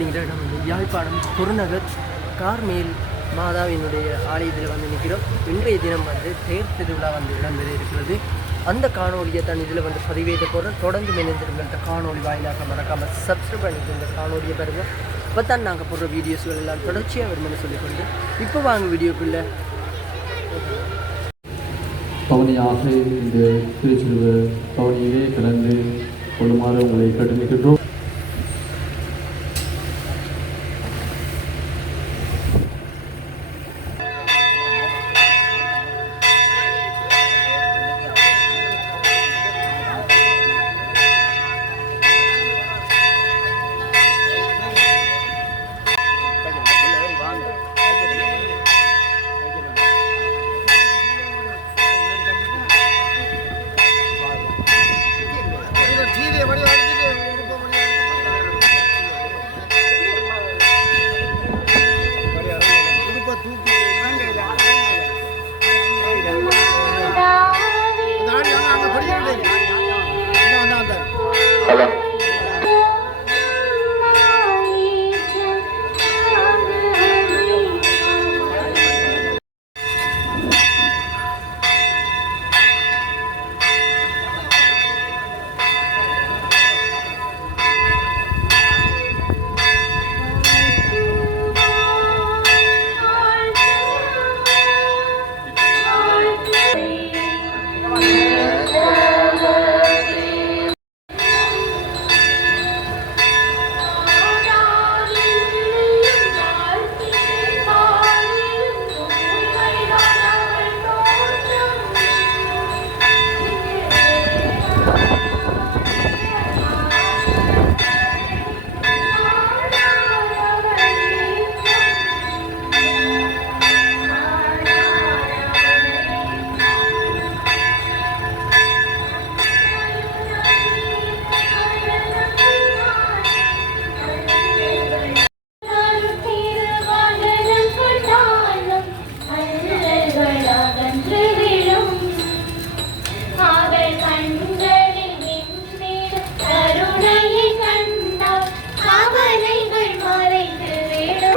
நிற்கிற இடம் வந்து யாழ்ப்பாணம் குருநகர் கார்மேல் மாதாவினுடைய ஆலயத்தில் வந்து நிற்கிறோம். இன்றைய தினம் வந்து தேர் திருவிழா வந்து இடம்பெற இருக்கிறது. அந்த காணொலியை தான் இதில் வந்து பதிவேற்ற போகிறோம். தொடர்ந்து மெனிந்திருந்த இந்த காணொலி வாயிலாக மறக்காமல் சப்ஸ்கிரைப் பண்ணிட்டு இந்த காணொலியை பாருங்கள். இப்போ தான் நாங்கள் போடுற வீடியோஸ்கள் எல்லாம் தொடர்ச்சியாக வருமானு சொல்லிக்கொண்டு இப்போ வாங்க வீடியோக்குள்ளே. பவனியாக இந்த திருச்சிலுவை பவனியிலே கலந்து கொள்ளுமாறு உங்களை கேட்டுக்கொள்கின்றோம்.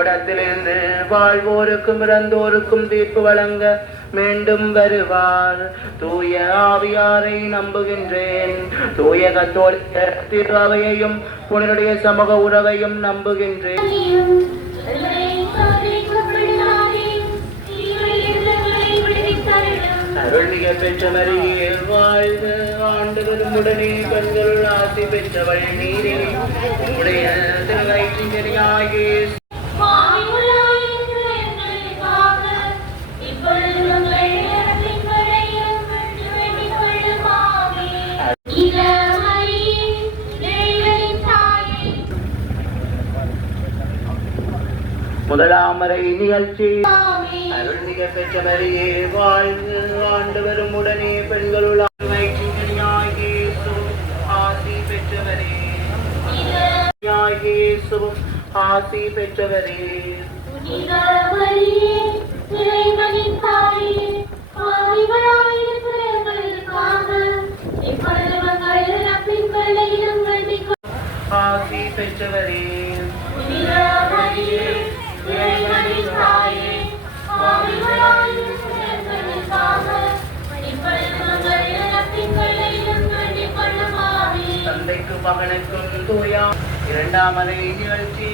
இடத்திலிருந்து வாழ்வோருக்கும் இறந்தோருக்கும் தீர்ப்பு வழங்க மீண்டும் வருவார். தூய ஆவியாரை நம்புகின்றேன். தூய கத்தோலிக்க திரு அவையையும் புனிதருடைய சமூக உறவையும் நம்புகின்றேன். அருள்மிக பெற்ற மரியே வாழ்க. ஆண்டவரும் உடனே பெண்கள் ஆசி பெற்றவள் நீரே. உடைய திருவயிற்றினாயே முதலாமரை நிகழ்ச்சி. அருள்மிக பெற்ற மரியே வாழ்க. ஆண்டவரும் உடனே பெண்களுள் ஆசி பெற்றவரே. ஆசி பெற்றவரே. ஆசி பெற்றவரே. தந்தைக்கு மகனுக்கும் தூயா இரண்டாம் அறை நிகழ்ச்சி.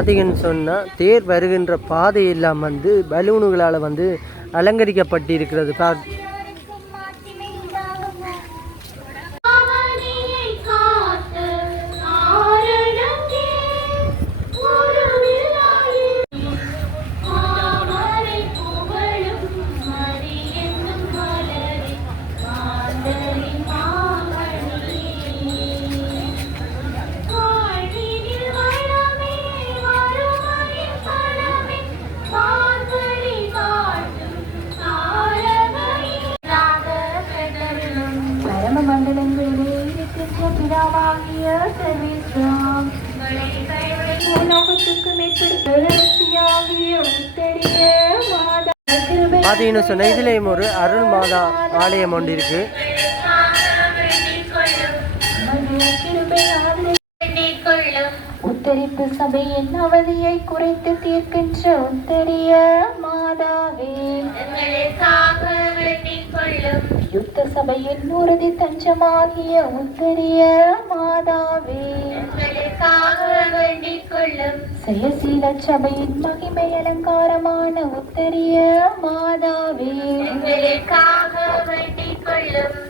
பார்த்தீங்கன்னு சொன்னால் தேர் வருகின்ற பாதையெல்லாம் வந்து பலூனுகளால் வந்து அலங்கரிக்கப்பட்டு இருக்கிறது. பார்த்தீங்கன்னு சொன்னால் இதுலேயும் ஒரு அருள் மாதா ஆலயம் ஒன்று இருக்கு. உத்தரிப்பு சபையின் அவதியை குறைத்து தீர்க்கின்ற உத்தரிய மாதாவே, யுத்த சபையின் உறுதி தஞ்சமாகிய உத்தரிய மாதாவே, செயசீல சபையின் மகிமை அலங்காரமான உத்தரிய மாதாவே,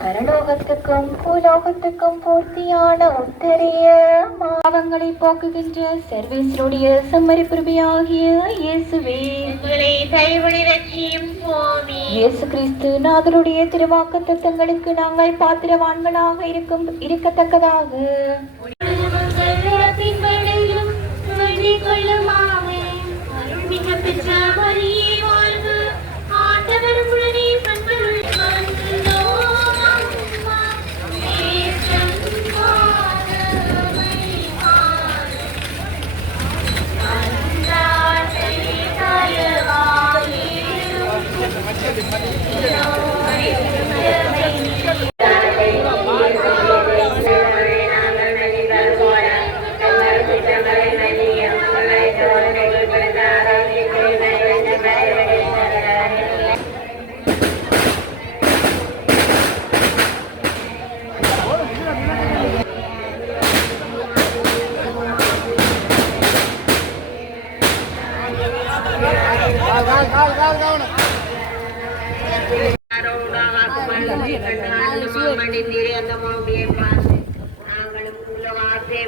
பரலோகத்துக்கும் பூலோகத்துக்கும் பூர்த்தியான உத்தரிய பாவங்களை போக்குகின்ற சர்வேஸ்வருடைய செம்மறி பிரபையாகிய இயேசுவே, இயேசு கிறிஸ்து நாதருடைய திருவாக்கு தத்தங்களுக்கு நாங்கள் பாத்திரவான்களாக இருக்கத்தக்கதாக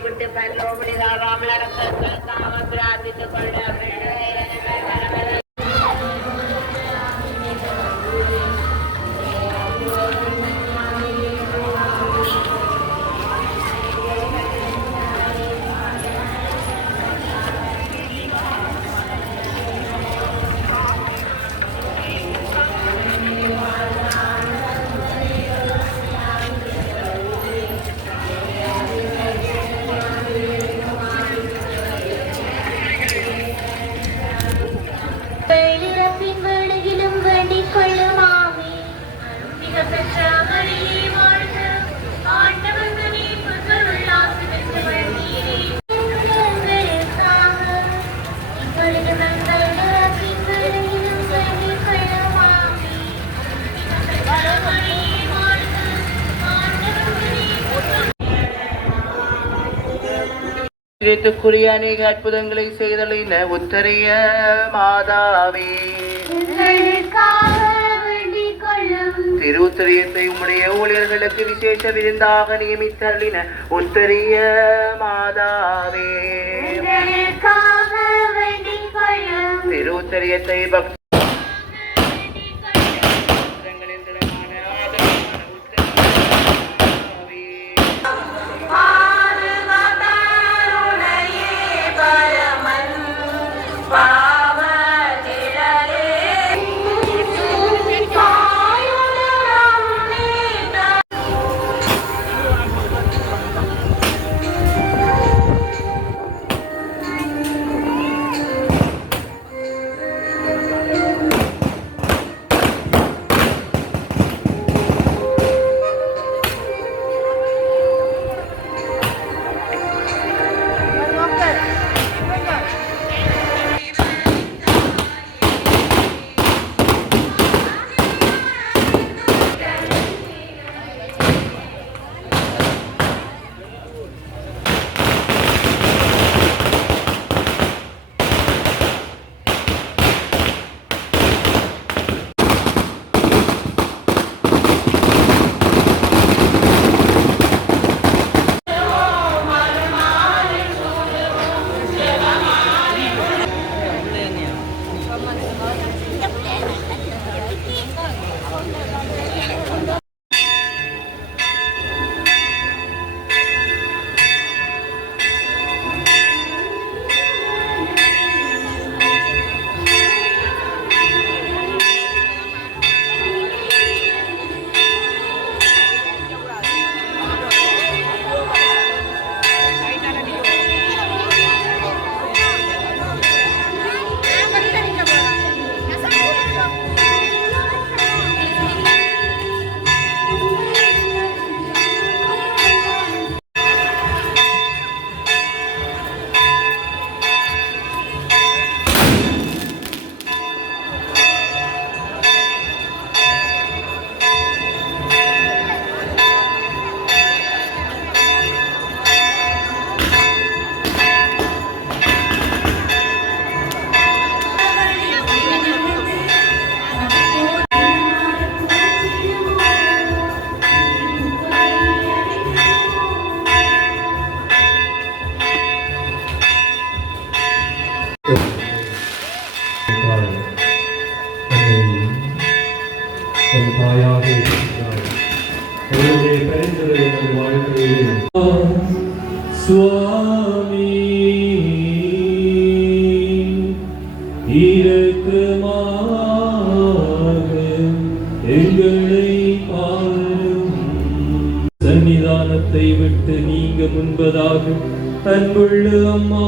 விட்டு பிரார்த்தித்துக் கொள்ள க்குரிய அநேக அற்புதங்களை செய்தலின உத்தரிய மாதாவே, திருவுத்தரியத்தை உம்முடைய ஊழியர்களுக்கு விசேஷ விருந்தாக நியமித்தலின உத்தரிய மாதாவே, திருவுத்தரியத்தை பக்தி தாயாக இருக்கிறார். அவருடைய பரிந்துரை நமது வாழ்க்கையில் சுவாமி இரக்கமாக எங்களை பாரும். சன்னிதானத்தை விட்டு நீங்க முன்பதாக அன்புள்ள அம்மா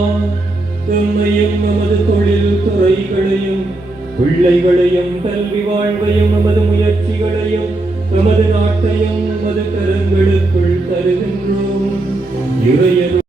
எம்மையும் நமது தொழில் துறைகளையும் பிள்ளைகளையும் கல்வி வாழ்வையும் நமது முயற்சிகளையும் நமது நாட்டையும் நமது கரங்களுக்குள் தருகின்றோம். இறையருள்